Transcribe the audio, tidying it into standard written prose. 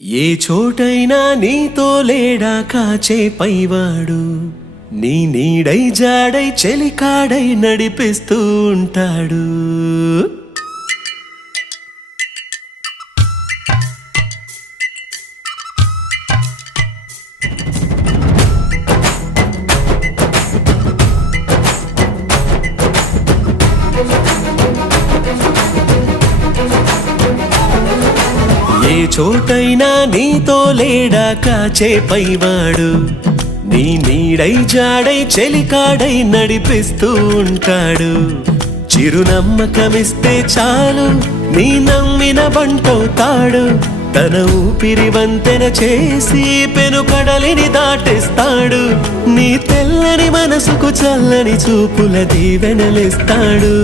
ఏ చోటైనా నీతో లేడా కాచే పైవాడు, నీ నీడై జాడై చెలికాడై నడిపిస్తూ ఉంటాడు. ఏ చోటైనా నీతో లేడా కాచే పైవాడు, నీ నీడై జాడై చెలికాడై నడిపిస్తూ ఉంటాడు. చిరునమ్మకమిస్తే చాలు నీ నమ్మిన బంటవుతాడు. తన ఊపిరి వంతెన చేసి పెను కడలిని దాటిస్తాడు. నీ తెల్లని మనసుకు చల్లని చూపుల దీవెనలిస్తాడు.